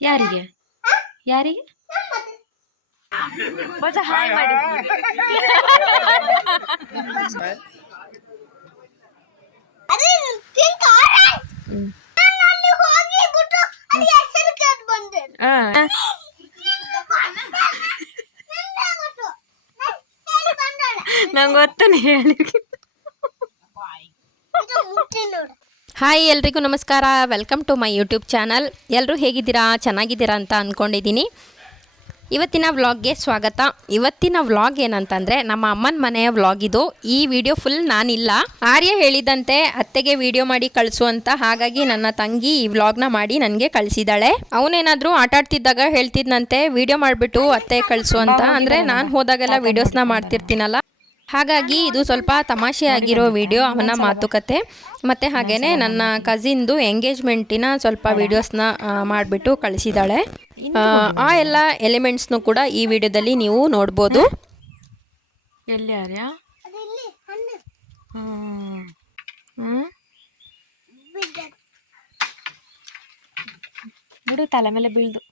ಯಾರಿಗೆ ಯಾರಿಗೆ ಬಜ ಹಾಯ್ ಮಾಡಿ ನಂಗೆ ಗೊತ್ತು ನೀ ಹೇಳಿ. ಹಾಯ್ ಎಲ್ರಿಗೂ ನಮಸ್ಕಾರ, welcome to my YouTube channel. ಎಲ್ಲರೂ ಹೇಗಿದ್ದೀರಾ, ಚೆನ್ನಾಗಿದ್ದೀರಾ ಅಂತ ಅಂದ್ಕೊಂಡಿದ್ದೀನಿ. ಇವತ್ತಿನ ವ್ಲಾಗ್ಗೆ ಸ್ವಾಗತ. ಇವತ್ತಿನ ವ್ಲಾಗ್ ಏನಂತಂದರೆ ನಮ್ಮ ಅಮ್ಮನ ಮನೆಯ ವ್ಲಾಗ್ ಇದು. ಈ ವಿಡಿಯೋ ಫುಲ್ ನಾನಿಲ್ಲ, ಆರ್ಯ ಹೇಳಿದಂತೆ ಅತ್ತೆಗೆ ವಿಡಿಯೋ ಮಾಡಿ ಕಳಿಸು ಅಂತ. ಹಾಗಾಗಿ ನನ್ನ ತಂಗಿ ಈ ವ್ಲಾಗ್ನ ಮಾಡಿ ನನಗೆ ಕಳಿಸಿದ್ದಾಳೆ. ಅವನೇನಾದರೂ ಆಟ ಆಡ್ತಿದ್ದಾಗ ಹೇಳ್ತಿದ್ನಂತೆ ವಿಡಿಯೋ ಮಾಡಿಬಿಟ್ಟು ಅತ್ತೆ ಕಳಿಸು ಅಂತ. ಅಂದರೆ ನಾನು ಹೋದಾಗೆಲ್ಲ ವೀಡಿಯೋಸ್ನ ಮಾಡ್ತಿರ್ತೀನಲ್ಲ, ಹಾಗಾಗಿ ಇದು ಸ್ವಲ್ಪ ತಮಾಷೆ ಆಗಿರೋ ವಿಡಿಯೋ, ಅವನ ಮಾತುಕತೆ ಮತ್ತು ಹಾಗೆಯೇ ನನ್ನ ಕಸಿನ್ದು ಎಂಗೇಜ್ಮೆಂಟಿನ ಸ್ವಲ್ಪ ವೀಡಿಯೋಸ್ನ ಮಾಡಿಬಿಟ್ಟು ಕಳಿಸಿದ್ದಾಳೆ. ಆ ಎಲ್ಲ ಎಲಿಮೆಂಟ್ಸ್ನು ಕೂಡ ಈ ವಿಡಿಯೋದಲ್ಲಿ ನೀವು ನೋಡ್ಬೋದು. ಎಲ್ಲಿ ಆರ್ಯ? ಬಿಡು, ತಲೆ ಮೇಲೆ ಬೀಳ್ದು.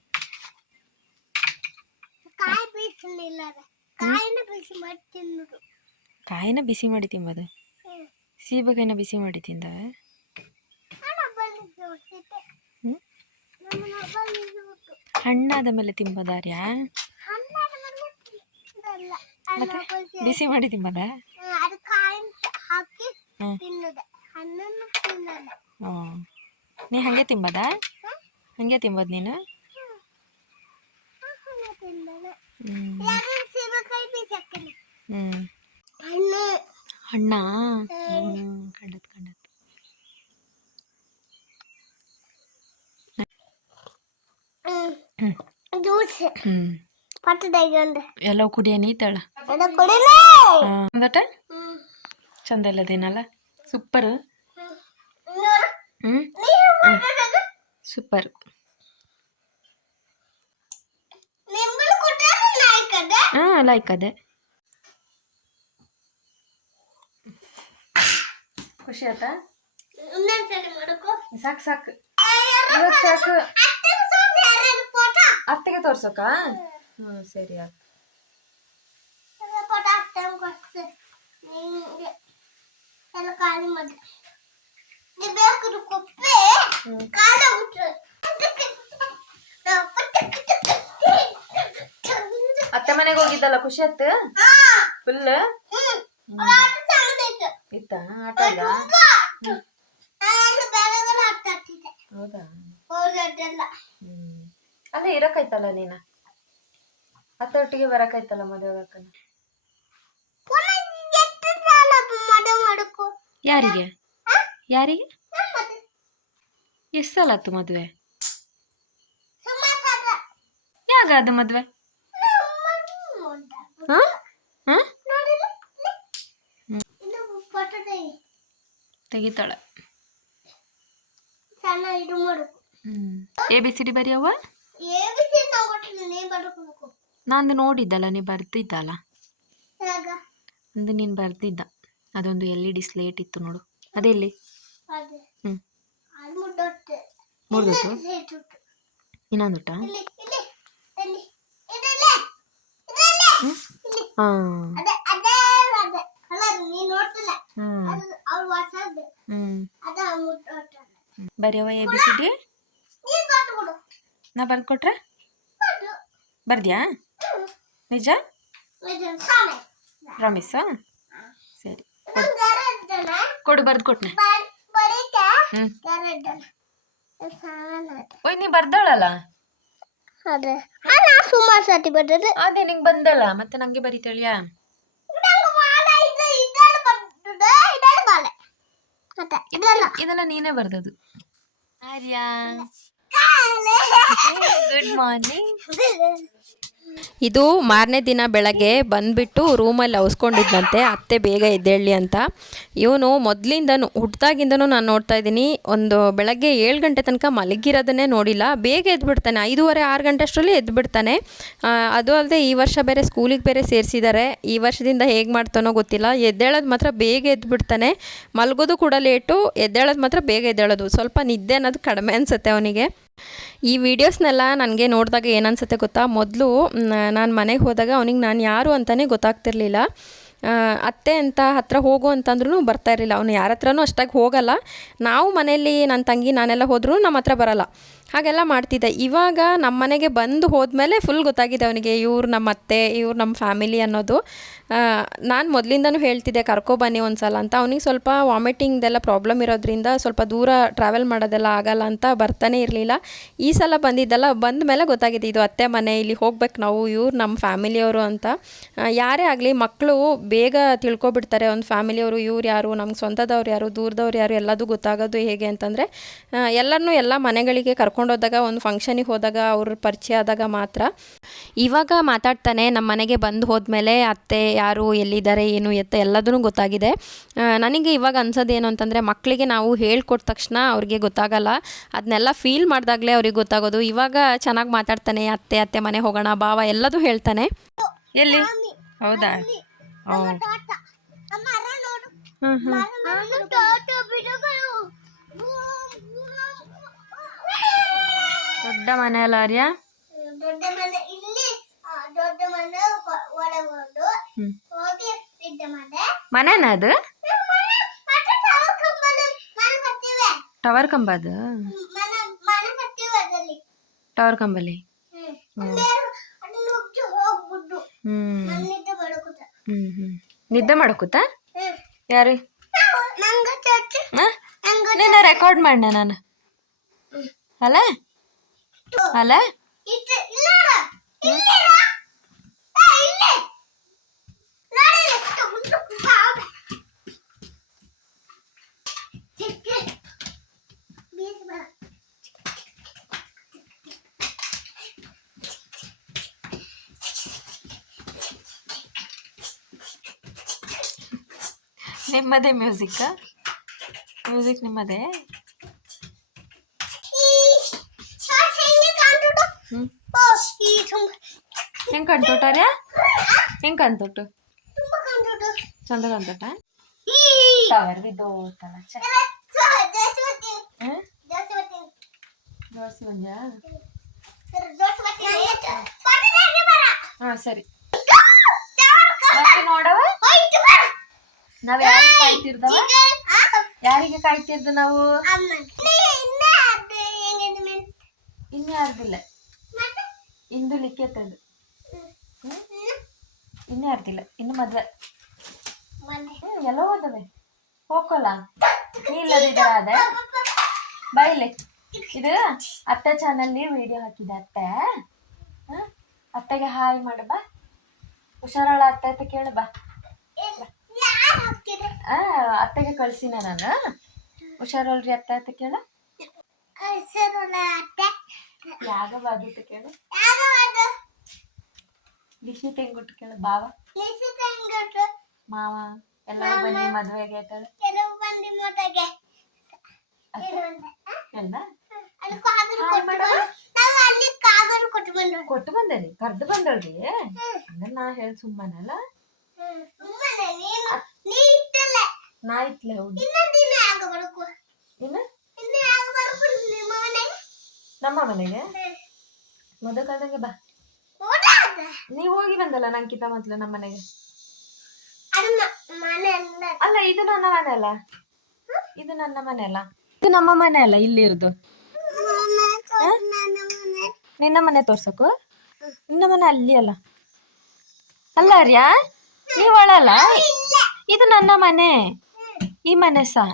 ಕಾಯಿನ ಬಿಸಿ ಮಾಡಿ ತಿಂಬದು, ಸೀಬೆಕಾಯಿನ ಬಿಸಿ ಮಾಡಿ ತಿಂದವೆ. ಹಣ್ಣಾದ ಮೇಲೆ ತಿಂಬದಾರ್ಯಾ? ಮತ್ತೆ ಬಿಸಿ ಮಾಡಿ ತಿಂಬದ? ನೀ ಹಂಗೆ ತಿಂಬದ? ಹಂಗೆ ತಿಂಬದ್ ನೀನು? ಹಣ್ಣ ಕಂಡತ್ ಕಂಡತ್. ಎಲ್ಲ ಕುಡಿಯ ನೀತಳ ಚಂದ ಇಲ್ಲದೇನಲ್ಲ? ಸೂಪರ್. ಸೂಪರ್. ಲೈಕ್ ಅದೇ. ಖುಷಿ ಆಯ್ತಾ? ಸಾಕು ಸಾಕು ಸಾಕು. ಅತ್ತೆಗೆ ತೋರ್ಸೋಕ? ಸರಿ ಆಯ್ತು. ಅತ್ತೆ ಮನೆಗೆ ಹೋಗಿದ್ದಲ್ಲ, ಖುಷಿ ಆಯ್ತು ಫುಲ್? ಇತ್ತ ಆಟ ಅಲ್ಲ? ಹೌದಾ? ಅಲ್ಲೇ ಇರಕಾಯ್ತಲ್ಲ ನೀನ, ಅತ್ತೊಟ್ಟಿಗೆ ಬರಕಾಯ್ತಲ್ಲ ಮದುವೆ ಆಗಕ್ಕನ. ಯಾರಿಗೆ ಯಾರಿಗೆ ಎಷ್ಟು ಸಲ ಆಯ್ತು ಮದುವೆ? ಯಾಗಾದ ಮದುವೆ? ತೆಗಿತಾಳೆ. ABCD ಬರೆಯವ್ವ? ನಾನು ನೋಡಿದ್ದಲ್ಲ, ನೀ ಬರ್ತಿದ್ದಲ್ಲ ಅಂದ್ರೆ ನೀನು ಬರ್ತಿದ್ದ. ಅದೊಂದು LED ಸ್ಲೇಟ್ ಇತ್ತು ನೋಡು, ಅದೆಲ್ಲಿ? ಮುಡ್ದೋತು? ಇನ್ನೊಂದುಟ? ಬರೆಯವ ABCD? ನಾ ಬರ್ದು ಕೊಟ್ರೆ ಬರ್ದ್ಯಾ? ನಿಜ? ಪ್ರಾಮಿಸ್? ಸರಿ ಕೊಡು, ಬರ್ದು ಕೊಟ್ನೆ. ಓಯ್ ನೀ ಬರ್ದಳಲ್ಲ? ಅದೇ ನಿಂಗೆ ಬಂದಲ್ಲ, ಮತ್ತೆ ನಂಗೆ ಬರೀತಳಿಯಾ? ಇದೆಲ್ಲ ನೀನೇ ಬರ್ದದು. ಆರ್ಯ ಗುಡ್ ಮಾರ್ನಿಂಗ್. ಇದು ಮಾರನೇ ದಿನ ಬೆಳಗ್ಗೆ ಬಂದುಬಿಟ್ಟು ರೂಮಲ್ಲಿ ಅವಸ್ಕೊಂಡಿದ್ದಂತೆ ಅತ್ತೆ ಬೇಗ ಎದ್ದೇಳಲಿ ಅಂತ. ಇವನು ಮೊದಲಿಂದನೂ ಹುಟ್ಟಿದಾಗಿಂದನೂ ನಾನು ನೋಡ್ತಾ ಇದ್ದೀನಿ, ಒಂದು ಬೆಳಗ್ಗೆ 7 ಗಂಟೆ ತನಕ ಮಲಗಿರೋದನ್ನೇ ನೋಡಿಲ್ಲ. ಬೇಗ ಎದ್ಬಿಡ್ತಾನೆ, 5:30 6 ಗಂಟೆ ಅಷ್ಟರಲ್ಲಿ ಎದ್ಬಿಡ್ತಾನೆ. ಅದು ಅಲ್ಲದೆ ಈ ವರ್ಷ ಬೇರೆ ಸ್ಕೂಲಿಗೆ ಬೇರೆ ಸೇರಿಸಿದ್ದಾರೆ. ಈ ವರ್ಷದಿಂದ ಹೇಗೆ ಮಾಡ್ತಾನೋ ಗೊತ್ತಿಲ್ಲ, ಎದ್ದೇಳೋದು ಮಾತ್ರ ಬೇಗ ಎದ್ಬಿಡ್ತಾನೆ. ಮಲಗೋದು ಕೂಡ ಲೇಟು, ಎದ್ದೇಳೋದು ಮಾತ್ರ ಬೇಗ ಎದ್ದೇಳೋದು. ಸ್ವಲ್ಪ ನಿದ್ದೆ ಅನ್ನೋದು ಕಡಿಮೆ ಅನಿಸುತ್ತೆ ಅವನಿಗೆ. ಈ ವಿಡಿಯೋಸ್ನೆಲ್ಲ ನನಗೆ ನೋಡಿದಾಗ ಏನನ್ಸುತ್ತೆ ಗೊತ್ತಾ, ಮೊದಲು ನಾನು ಮನೆಗೆ ಹೋದಾಗ ಅವನಿಗೆ ನಾನು ಯಾರು ಅಂತಲೇ ಗೊತ್ತಾಗ್ತಿರ್ಲಿಲ್ಲ. ಅತ್ತೆ ಅಂತ ಹತ್ರ ಹೋಗು ಅಂತಂದ್ರೂ ಬರ್ತಾ ಇರಲಿಲ್ಲ. ಅವನು ಯಾರ ಹತ್ರನೂ ಅಷ್ಟಾಗಿ ಹೋಗಲ್ಲ. ನಾವು ಮನೆಯಲ್ಲಿ ನನ್ನ ತಂಗಿ ನಾನೆಲ್ಲ ಹೋದ್ರೂ ನಮ್ಮ ಹತ್ರ ಬರಲ್ಲ. ಹಾಗೆಲ್ಲ ಮಾಡ್ತಿದ್ದೆ. ಇವಾಗ ನಮ್ಮ ಮನೆಗೆ ಬಂದು ಹೋದ್ಮೇಲೆ ಫುಲ್ ಗೊತ್ತಾಗಿದೆ ಅವನಿಗೆ, ಇವ್ರು ನಮ್ಮ ಅತ್ತೆ, ಇವ್ರು ನಮ್ಮ ಫ್ಯಾಮಿಲಿ ಅನ್ನೋದು. ನಾನು ಮೊದಲಿಂದನೂ ಹೇಳ್ತಿದ್ದೆ ಕರ್ಕೊಬನ್ನಿ ಒಂದು ಸಲ ಅಂತ. ಅವ್ನಿಗೆ ಸ್ವಲ್ಪ ವಾಮಿಟಿಂಗ್ದೆಲ್ಲ ಪ್ರಾಬ್ಲಮ್ ಇರೋದ್ರಿಂದ ಸ್ವಲ್ಪ ದೂರ ಟ್ರಾವೆಲ್ ಮಾಡೋದೆಲ್ಲ ಆಗಲ್ಲ ಅಂತ ಬರ್ತಾನೆ ಇರಲಿಲ್ಲ. ಈ ಸಲ ಬಂದಿದ್ದಲ್ಲ, ಬಂದ ಮೇಲೆ ಗೊತ್ತಾಗಿದೆ ಇದು ಅತ್ತೆ ಮನೆ, ಇಲ್ಲಿ ಹೋಗ್ಬೇಕು ನಾವು, ಇವ್ರು ನಮ್ಮ ಫ್ಯಾಮಿಲಿಯವರು ಅಂತ. ಯಾರೇ ಆಗಲಿ ಮಕ್ಕಳು ಬೇಗ ತಿಳ್ಕೊಬಿಡ್ತಾರೆ ಒಂದು ಫ್ಯಾಮಿಲಿಯವರು ಇವ್ರು ಯಾರು, ನಮ್ಗೆ ಸ್ವಂತದವ್ರು ಯಾರು, ದೂರದವ್ರು ಯಾರು ಎಲ್ಲದೂ ಗೊತ್ತಾಗೋದು ಹೇಗೆ ಅಂತಂದರೆ ಎಲ್ಲರನ್ನೂ ಎಲ್ಲ ಮನೆಗಳಿಗೆ ಕರ್ಕೊಂಡೋದಾಗ, ಒಂದು ಫಂಕ್ಷನಿಗೆ ಹೋದಾಗ ಅವ್ರ ಪರಿಚಯ ಆದಾಗ ಮಾತ್ರ. ಇವಾಗ ಮಾತಾಡ್ತಾನೆ, ನಮ್ಮ ಮನೆಗೆ ಬಂದು ಹೋದ್ಮೇಲೆ ಅತ್ತೆ ಯಾರು, ಎಲ್ಲಿದ್ದಾರೆ, ಏನು ಎತ್ತ ಎಲ್ಲದೂ ಗೊತ್ತಾಗಿದೆ. ನನಗೆ ಇವಾಗ ಅನ್ಸೋದೇನು ಅಂತಂದರೆ, ಮಕ್ಕಳಿಗೆ ನಾವು ಹೇಳ್ಕೊಟ್ಟ ತಕ್ಷಣ ಅವ್ರಿಗೆ ಗೊತ್ತಾಗಲ್ಲ, ಅದನ್ನೆಲ್ಲ ಫೀಲ್ ಮಾಡಿದಾಗಲೇ ಅವ್ರಿಗೆ ಗೊತ್ತಾಗೋದು. ಇವಾಗ ಚೆನ್ನಾಗಿ ಮಾತಾಡ್ತಾನೆ, ಅತ್ತೆ ಅತ್ತೆ ಮನೆ ಹೋಗೋಣ ಬಾವ ಎಲ್ಲದೂ ಹೇಳ್ತಾನೆ. ಎಲ್ಲಿ? ಹೌದಾ? ದೊಡ್ಡ ಮನೆ ಅಲ್ಲ ಆರ್ಯ? ಮನೆನಾ ಅದು? ಟವರ್ ಕಂಬ ಅದು? ಟವರ್ ಕಂಬಲ್ಲಿ ನಿದ್ದೆ ಮಾಡಕೂತ? ಯಾರು? ನೀನು ರೆಕಾರ್ಡ್ ಮಾಡ್ದೆ ನಾನು ಅಲ್ಲ ಅಲ್ಲ. ನಿಮ್ಮದೇ ಮ್ಯೂಸಿಕ್ ನಿಮ್ಮದೇ? ಹೆಂಗೆ ಕಾಣ್ತೋಟಾರ್ಯ? ಹೆಂಗೆ ಕಾಣ್ತೋಟು? ಚಂದ ಕಾಣ್ತೋಟ? ಟವರ್ ಬಿದ್ದೋತಲ್ಲ. ಜೋಡಿಸಿ ಬಂದ್ಯಾ? ಹಾಂ ಸರಿ ನೋಡವ. ನಾವ್ ಯಾರಿಗೆ ಕಾಯ್ತಿರ್ದವ? ಯಾರಿಗೆ ಕಾಯ್ತಿರ್ದು ನಾವು? ಇನ್ನು ಯಾರ್ದಿಲ್ಲ, ಇಂದು ಲಿಖಿತದ್ದು. ಇನ್ನು ಯಾರ್ದಿಲ್ಲ, ಇನ್ನು ಮದ್ವೆ. ಎಲ್ಲ ಹೋದವೆ ಹೋಗಲ್ಲ. ನೀ ಇಲ್ಲದಿದ್ದಾರ ಅದೇ ಬೈಲೆ. ಇದು ಅತ್ತೆ ಚಾನಲ್ಲಿ ವಿಡಿಯೋ ಹಾಕಿದೆ ಅತ್ತೆ. ಅತ್ತೆಗೆ ಹಾಯ್ ಮಾಡು ಬಾ. ಹುಷಾರಳ ಅತ್ತೆ ಅಂತ ಕೇಳು ಬಾ. ಅತ್ತೆಗೆ ಕಳ್ಸಿನ ನಾನು. ಹುಷಾರಲ್ರಿ ಅತ್ತೆ ಅಂತ ಕೇಳು. ಯಾಗವಾದು ಅಂತ ಕೇಳು. ಲಿಶಿ ತೆಂಗುಟ್ಟು ಕೇಳು. ಬಾವ ಮಾವ ಎಲ್ಲರೂ ಬನ್ನಿ ಮದುವೆಗೆ ಅಂತೇಳಿ ಕೊಟ್ಟು ಬಂದೇರಿ, ಕರ್ದು ಬಂದಳ್ರಿ. ಅಂದ್ರೆ ನಾ ಹೇಳಿ ಸುಮ್ಮನಲ್ಲ, ನಾ ಇಟ್ಲೆ ಹೋಗಿ ನಮ್ಮ ಮನೆಗೆ ಮದುವೆ ಬಾ. ನೀವ್ ಹೋಗಿ ಬಂದಲ್ಲ ನಂಗಿಂತ ಮೊದ್ಲು ನಮ್ಮ ಮನೆಗೆ. ಅಲ್ಲ ಇದು ನನ್ನ ಮನೆ ಅಲ್ಲ, ಇದು ನನ್ನ ಮನೆ ಅಲ್ಲ, ಇದು ನಮ್ಮ ಮನೆ ಅಲ್ಲ. ಇಲ್ಲಿ ಇರುದು ನಿನ್ನ ಮನೆ ತೋರ್ಸಕು. ನಿನ್ನ ಮನೆ ಅಲ್ಲಿ ಅಲ್ಲ. ಅಲ್ಲ ಆರ್ಯ, ನೀವ್ ಒಳಲ್ಲ. ಇದು ನನ್ನ ಮನೆ. ಈ ಮನೆ ಸಹ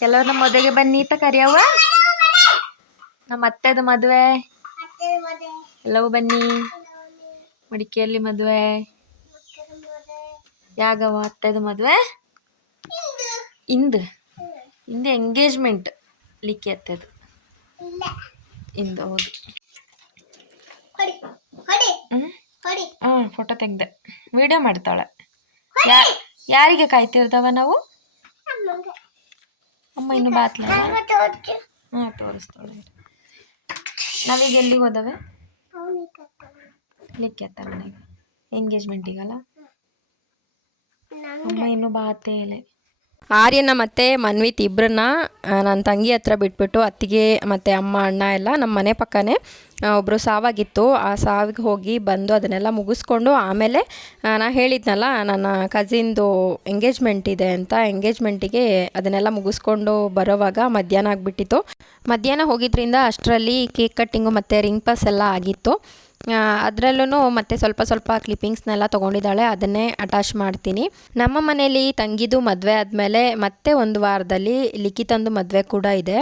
ಕೆಲವ್ರು ನಮ್ಮ ಮದುವೆಗೆ ಬನ್ನಿ ಅಂತ ಕರಿಯವ್ವ. ನಮ್ಮ ಅತ್ತೆದು ಮದುವೆ ಎಲ್ಲವೂ ಬನ್ನಿ. ಮಡಿಕೆಯಲ್ಲಿ ಮದುವೆ. ಯಾಗವ ಅತ್ತೆದು ಮದುವೆ? ಇಂದು ಎಂಗೇಜ್ಮೆಂಟ್ ಲಿಕ್ಕಿ ಅತ್ತೆದು ಇಂದು. ಹೌದು. ಫೋಟೋ ತೆಗ್ದೆ, ವಿಡಿಯೋ ಮಾಡ್ತಾಳೆ. ಯಾರಿಗೆ ಕಾಯ್ತಿರ್ದವ ನಾವು? ಅಮ್ಮ ಇನ್ನು ಬಾತ್ಲ. ತೋರಿಸ್ತಾಳೆ. ನಾವೀಗ ಎಲ್ಲಿಗೆ ಹೋದವೆ? ಲಿಕ್ಕಿ ಅತ್ತ ಮನೆಗೆ ಎಂಗೇಜ್ಮೆಂಟಿಗಲ್ಲ. ಅಮ್ಮ ಇನ್ನು ಬಾತೇ ಇಲ್ಲ. ಆರ್ಯನ ಮತ್ತು ಮನ್ವಿತ್ ಇಬ್ಬರನ್ನ ನನ್ನ ತಂಗಿ ಹತ್ರ ಬಿಟ್ಬಿಟ್ಟು ಅತ್ತಿಗೆ ಮತ್ತು ಅಮ್ಮ ಅಣ್ಣ ಎಲ್ಲ ನಮ್ಮ ಮನೆ ಪಕ್ಕನೇ ಒಬ್ಬರು ಸಾವಾಗಿತ್ತು, ಆ ಸಾವಿಗೆ ಹೋಗಿ ಬಂದು ಅದನ್ನೆಲ್ಲ ಮುಗಿಸ್ಕೊಂಡು ಆಮೇಲೆ ನಾನು ಹೇಳಿದ್ನಲ್ಲ ನನ್ನ ಕಸಿನ್ದು ಎಂಗೇಜ್ಮೆಂಟ್ ಇದೆ ಅಂತ, ಎಂಗೇಜ್ಮೆಂಟಿಗೆ ಅದನ್ನೆಲ್ಲ ಮುಗಿಸ್ಕೊಂಡು ಬರೋವಾಗ ಮಧ್ಯಾಹ್ನ ಆಗಿಬಿಟ್ಟಿತ್ತು. ಮಧ್ಯಾಹ್ನ ಹೋಗಿದ್ದರಿಂದ ಅಷ್ಟರಲ್ಲಿ ಕೇಕ್ ಕಟ್ಟಿಂಗು ಮತ್ತು ರಿಂಗ್ ಪಾಸ್ ಎಲ್ಲ ಆಗಿತ್ತು. ಅದರಲ್ಲೂ ಮತ್ತೆ ಸ್ವಲ್ಪ ಸ್ವಲ್ಪ ಕ್ಲಿಪ್ಪಿಂಗ್ಸ್ನೆಲ್ಲ ತೊಗೊಂಡಿದ್ದಾಳೆ, ಅದನ್ನೇ ಅಟ್ಯಾಚ್ ಮಾಡ್ತೀನಿ. ನಮ್ಮ ಮನೇಲಿ ತಂಗಿದು ಮದುವೆ ಆದಮೇಲೆ ಮತ್ತೆ ಒಂದು ವಾರದಲ್ಲಿ ಲಿಖಿತಂದು ಮದುವೆ ಕೂಡ ಇದೆ.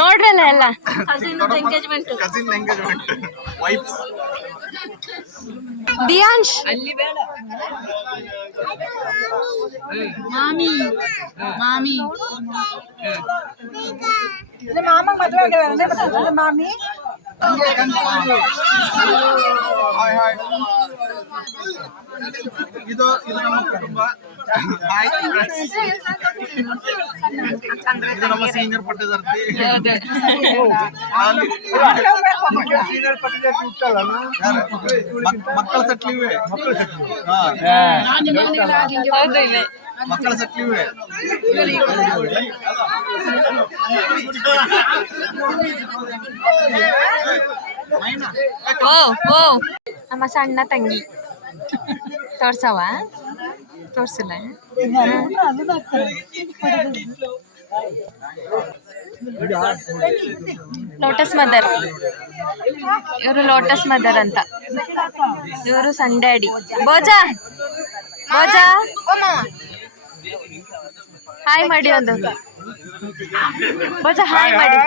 ನೋಡ್ರಲ್ಲ ಎಲ್ಲ ದಿಯಾಂಶ್ ಮಾಮಿ ಮಾಮಿ ಮಾಮ ಮದುವೆ ಆಗ್ಯಾರ ಮಾಮಿ ಇದು ನಮ್ಮ ಕುಟುಂಬ. ಇದು ನಮ್ಮ ಸೀನಿಯರ್ ಪಟ್ಟದರ್ತಿ. ಮಕ್ಕಳ ಸಟ್ಲಿವೆ, ಮಕ್ಕಳ ಸಟ್ಲಿವೆ. ನಮ್ಮ ಸಣ್ಣ ತಂಗಿ ತೋರ್ಸವ ತೋರ್ಸಿಲ್ಲ. ಲೋಟಸ್ ಮದರ್, ಇವರು ಲೋಟಸ್ ಮದರ್ ಅಂತ, ಇವರು ಸನ್ ಡ್ಯಾಡಿ. ಬೋಜಾ ಬೋಜಾ ಹಾಯ್ ಮಾಡಿ, ಒಂದು ಬೋಜಾ ಹಾಯ್ ಮಾಡಿ.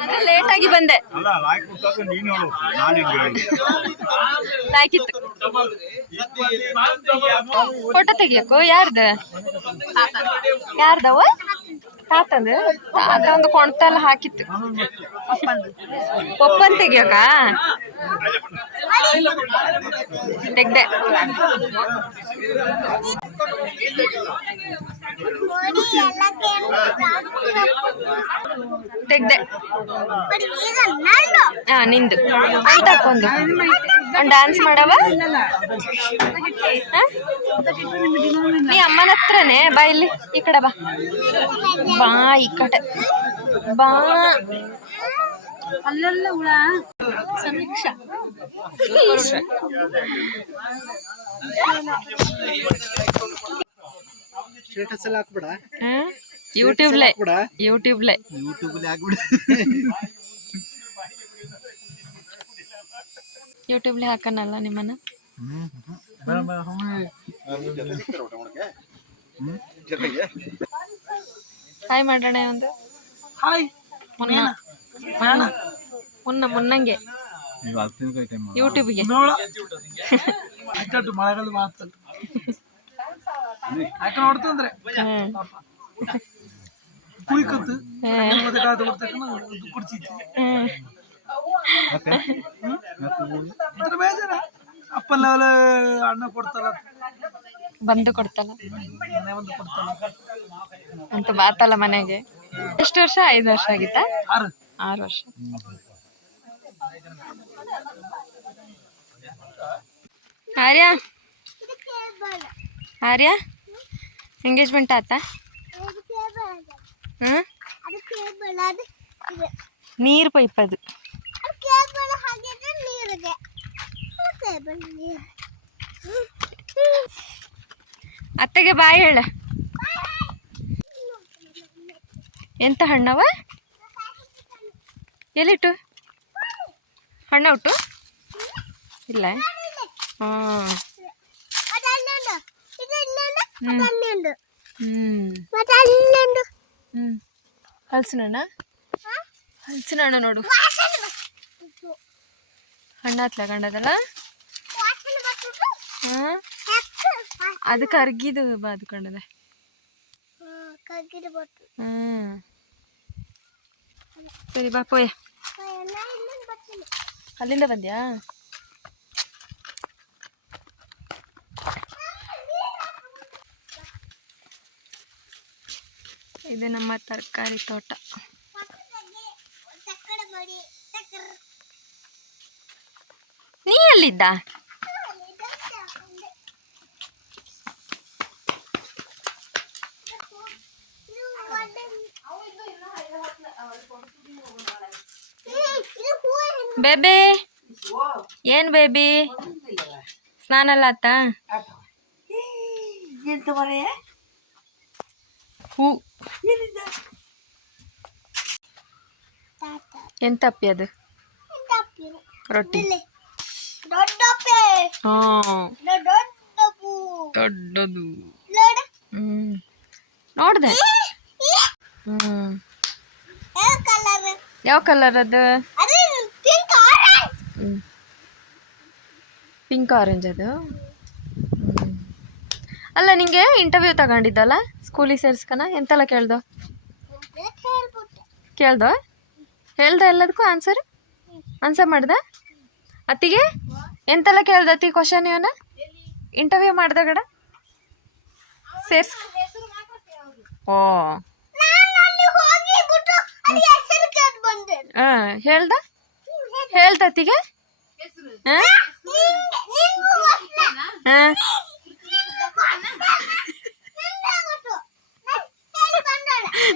ಅಂದ್ರೆ ಲೇಟ್ ಆಗಿ ಬಂದೆ, ಲಾಯ್ಕಿತ್ತು. ಫೋಟೋ ತೆಗಿಯಕ್ಕೋ ಯಾರ್ದ ಯಾರ್ದವ ತಾತಂದು ತಾತಂದು ಕೊಣ್ತೆಲ್ಲ ಹಾಕಿತ್ತು. ಪಪ್ಪನ್ ತೆಗಿಯಕ ತೆಗ್ದೆ. ತೆಗ್ದೆ ಹಾ ನಿಂದು ಅಂತಾಕೊಂದು ಒಂದು ಡ್ಯಾನ್ಸ್ ಮಾಡವ. ನೀ ಅಮ್ಮನ ಹತ್ರನೇ ಬಾ, ಇಲ್ಲಿ ಈ ಕಡೆ ಬಾ, ಬಾ ಈ ಕಡೆ ಬಾ. ಅಲ್ಲೆಲ್ಲ ಹುಳ ಸಮೀಕ್ಷಾ ಸ್ಟೇಟಸ್ ಎಲ್ಲ ಹಾಕ್ಬಿಡ, ಯೂಟ್ಯೂಬ್ಲೆ ಹಾಕನಲ್ಲ ನಿಮ್ಮನ್ನ. ಹಾಯ್ ಮಾಡೋಣ ಒಂದು. ಮುನ್ನಂಗೆ ಯೂಟ್ಯೂಬ್ಗೆ ಮಳೆಗಾಲ ಮಾತಲ್ಲ ನೋಡ್ತಂದ್ರೆ ಕುಯ್ಕತ್ತು ಕುಡ್ಸಿತ್ತು ಬೇಜಾರ. ಅಪ್ಪನ ಲೆವೆಲ್ ಅಣ್ಣ ಕೊಡ್ತಾರ, ಬಂದು ಕೊಡ್ತಲ್ಲ ಬಂದು ಕೊಡ್ತಾರ ಅಂತ ಮಾತಲ್ಲ ಮನೆಗೆ. ಎಷ್ಟು ವರ್ಷ? 5 ವರ್ಷ ಆಗಿತ್ತಾ? 6 ವರ್ಷ. ಆರ್ಯ ಆರ್ಯ ಎಂಗೇಜ್ಮೆಂಟ್ ಆತಾ? ನೀರು ಪೈಪ್ ಅದು. ಅತ್ತೆಗೆ ಬಾಯ್ ಹೇಳ. ಎಂತ ಹಣ್ಣವ? ಎಲ್ಲಿಟ್ಟು ಹಣ್ಣ ಉಟ್ಟು ಇಲ್ಲ? ಹಾಂ ಹಲಸಿನ ಹಣ್ಣ, ಹಲಸಿನ ಹಣ್ಣು ನೋಡು, ಹಣ್ಣು ಹತ್ಲ ಕಂಡದಲ್ಲ. ಹಾಂ ಅದಕ್ಕೆ ಅರ್ಗಿದು ಬಾ ಅದು ಕಂಡದ. ಹ್ಞೂ ಸರಿ ಬಾ ಪೋಯ. ಅಲ್ಲಿಂದ ಬಂದ್ಯಾ? ಇದು ನಮ್ಮ ತರಕಾರಿ ತೋಟ. ನೀ ಎಲ್ಲಿದ್ದ? ಬೇಬಿ ಏನ್ ಬೇಬಿ ಸ್ನಾನ ಎಲ್ಲ ಆತ? ಹೂ ಎಂತಪ್ಪಿ ಅದು? ರೊಟ್ಟಿ. ಹಾ ದೊಡ್ಡದು. ನೋಡ್ದೆ. ಯಾವ ಕಲರ್ ಅದು? ಪಿಂಕ್ ಆರೆಂಜ್ ಅದು. ಅಲ್ಲ ನಿಂಗೆ ಇಂಟರ್ವ್ಯೂ ತಗೊಂಡಿದ್ದಲ್ಲ ಸ್ಕೂಲಿಗೆ ಸೇರ್ಸ್ಕನ, ಎಂತೆಲ್ಲ ಕೇಳ್ದೋ? ಹೇಳ್ದ ಎಲ್ಲದಕ್ಕೂ ಆನ್ಸರ್ ಮಾಡ್ದ? ಅತ್ತಿಗೆ ಎಂತೆಲ್ಲ ಕೇಳ್ದ ಅತ್ತಿ ಕ್ವಶನ್? ಇವನ ಇಂಟರ್ವ್ಯೂ ಮಾಡ್ದ ಗಡ ಸೇರ್ಸ್? ಓ ಹೇಳ್ದ ಅತ್ತಿಗೆ?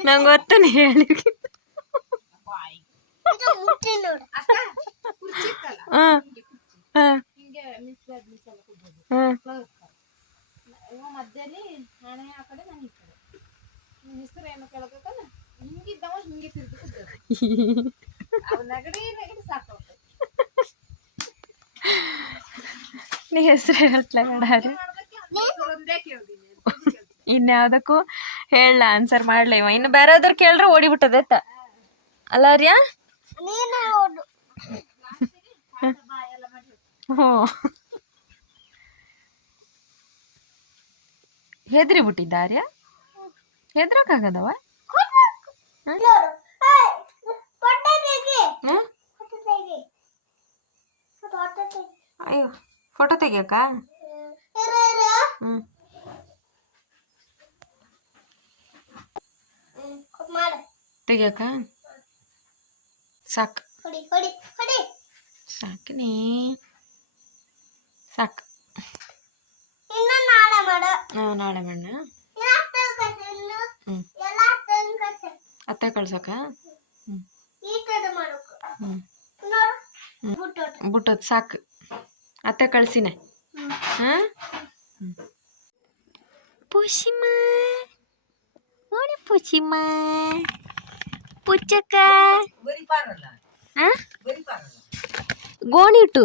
ನಂಗೆ ಗೊತ್ತು ನೀ ಹೇಳಿ. ನೀ ಹೆಸರು ಹೇಳ್ತಲೇ ಇನ್ಯಾವುದಕ್ಕೂ ಹೇಳ ಆನ್ಸರ್ ಮಾಡ್ಲಿ. ಇನ್ನು ಬೇರೆಯಾದ್ರು ಕೇಳ್ರೆ ಓಡಿಬಿಟ್ಟದತ್ತ ಅಲ್ಲ ಆರ್ಯ? ಹ್ಞೂ ಹೆದ್ರಿ ಬಿಟ್ಟಿದ್ದ ಆರ್ಯ? ಹೆದ್ರಕ್ಕಾಗದವ? ಅಯ್ಯೋ ಫೋಟೋ ತೆಗಿಯಕ್ಕ? ತೆಗಿಯಕ್ಕ ಸಾಕು ಸಾಕನೇ ಸಾಕು. ನಾಳೆ ಮಣ್ಣ ಅತ್ತೆ ಕಳ್ಸಕ್ಕ? ಬಿಟ್ಟೋದು ಸಾಕು, ಅತ್ತೆ ಕಳ್ಸಿನೆ. ಹಾಂ ಪುಷಿಮ ನೋಡಿ ಪುಷಿಮ ಪುಚ್ಚಕ್ಕ ಗೋಣಿಟ್ಟು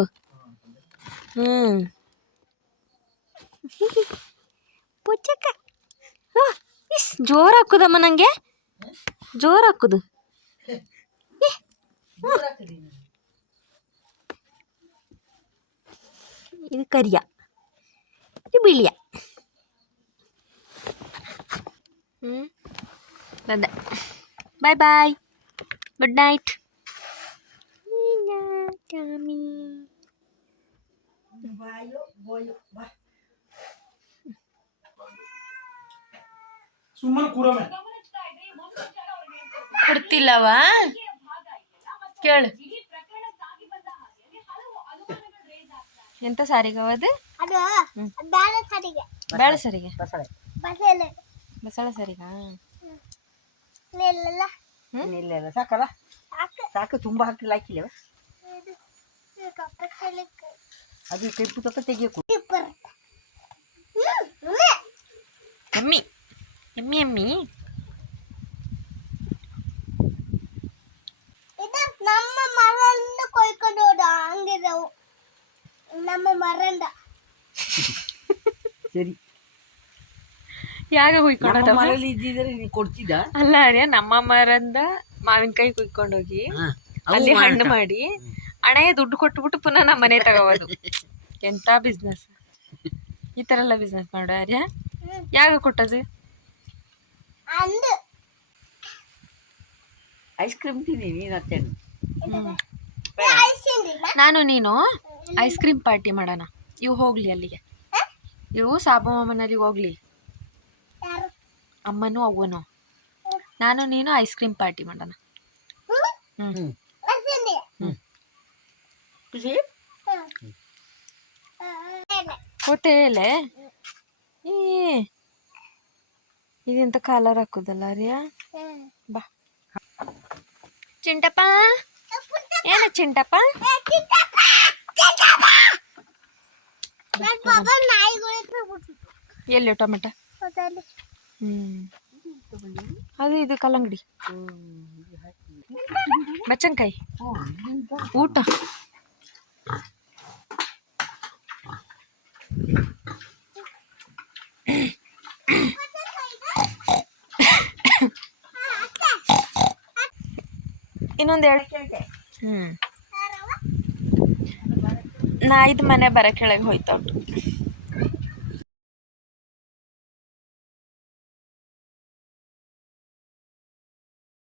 ಪುಚ್ಚಕ್ಕ ಇಸ್ ಜೋರು ಹಾಕುದಮ್ಮ, ನಂಗೆ ಜೋರು ಹಾಕುದು. ಇದು ಕರಿಯ, ಇದು ಬಿಳಿಯ. ಬಂದೆ. ಬಾಯ್ ಬಾಯ್, ಗುಡ್ ನೈಟ್. ಕೊಡ್ತಿಲ್ಲವ ಕೇಳು. ಎಂತ ಸಾರಿಗವ ಅದು? ಬೇಳೆ ಸಾರಿಗೆ, ಬಸಳೆ ಸಾರಿಗಾ? ಸಾಕಲ್ಲ, ಸಾಕು. ತುಂಬಾ ಹಾಕಿಲ್ಲ, ಹಾಕಿಲ್ಲ ಅದು ಕೆಂಪು ತಪ್ಪ ತೆಗಿಯಕು. ಎಮ್ಮಿ ಎಮ್ಮಿ ಎಮ್ಮಿ ನಮ್ಮ ಮರನ್ನ ಕೊಯ್ಕೊಂಡು ಹೋದ ಹಂಗಿದವು ನಮ್ಮ ಮರಂದ. ಸರಿ, ಯಾಗ ಹುಯ್ಕೊಂಡ ಮರಲ್ಲಿ ಇದ್ದಿದ್ರೆ ನೀನು ಕೊಡ್ತಿದ್ದ? ಅಲ್ಲ ಅರ್ಯ, ನಮ್ಮ ಮರಂದ ಮಾವಿನಕಾಯಿ ಕುಯ್ಕೊಂಡೋಗಿ ಅಲ್ಲಿ ಹಣ್ಣು ಮಾಡಿ ಹಣೆ ದುಡ್ಡು ಕೊಟ್ಬಿಟ್ಟು ಪುನಃ ನಮ್ಮ ಮನೆ ತಗೋಬೋದು. ಎಂತ ಬಿಸ್ನೆಸ್! ಈ ಥರ ಎಲ್ಲ ಬಿಸ್ನೆಸ್ ಮಾಡು ಆರ್ಯ. ಯಾಗ ಕೊಟ್ಟದು? ಅಂದು ಐಸ್ ಕ್ರೀಮ್ ತಿನ್ನಿ ನೀನು ಅತ್ತೇನು? ನಾನು ನೀನು ಐಸ್ ಕ್ರೀಮ್ ಪಾರ್ಟಿ ಮಾಡೋಣ. ಇವು ಹೋಗ್ಲಿ ಅಲ್ಲಿಗೆ, ಇವು ಸಾಬು ಮಾಮನಲ್ಲಿ ಹೋಗ್ಲಿ, ಅಮ್ಮನೂ ಅವ್ವನು, ನಾನು ನೀನು ಐಸ್ ಕ್ರೀಮ್ ಪಾರ್ಟಿ ಮಾಡೋಣ. ಖುಷಿ ಹೋಟೆಲೆ ಈ ಇದೆಂತ ಕಾಲರ್ ಹಾಕೋದಲ್ಲ ರೀಯಾ. ಬಾ ಚಿಂಟಪ್ಪ, ಏನ ಚಿಂಟಪ್ಪ? ಎಲ್ಲಿ ಟೊಮೆಟೊ? ಅದು ಇದು ಕಲ್ಲಂಗಡಿ, ಬಚ್ಚನ್ಕಾಯಿ, ಊಟ. ಇನ್ನೊಂದೆರಡು. ನಾಯಿದ ಮನೆ ಬರ ಕೆಳಗೆ ಹೋಯ್ತಾ ಉಂಟು.